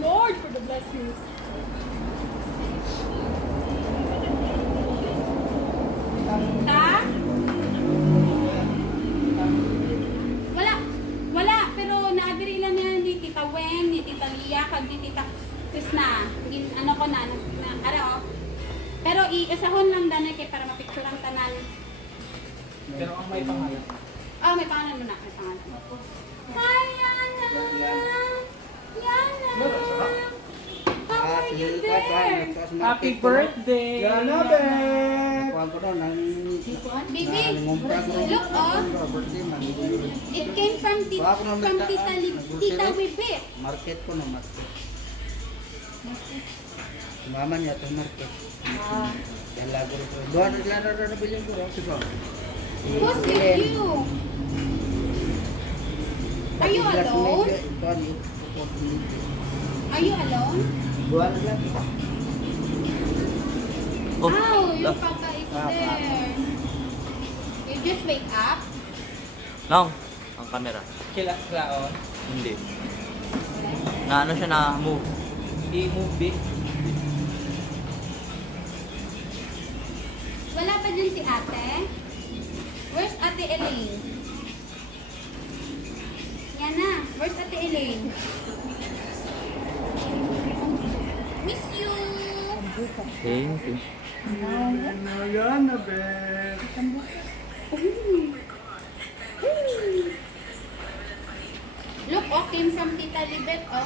Lord, for the blessings. Ta? Wala. Wala. Pero na-agree lang yan ni Tita Wen, ni Tita Lia, kag ni Tita Krishna. Ano ko na, ano. Pero i-isahon lang dana kay para mapicture ang tanan. Pero ang may pangalan. Oh, may pangalan mo na. May pangalan. Hi, Yana! Yana! How are you there? Happy birthday! Yana, Ben! Bibi, look oh. It came from Tita Wibi. Market ko na market. Mama niya ito market. Yan lago rin. Doon na bilhin ko. Who's with you? Are you alone? Are you alone? Buwan lang. Oh, your papa is there. You just wake up? Long, ang camera. Klaon. Hindi. Na ano siya na move. I-move Wala pa dyan si ate? Where's Ate Elaine? Yan na. Where's Ate Elaine? Miss you! Thank you. Yana, Ben! Look, oh, came from Tita Libet, oh.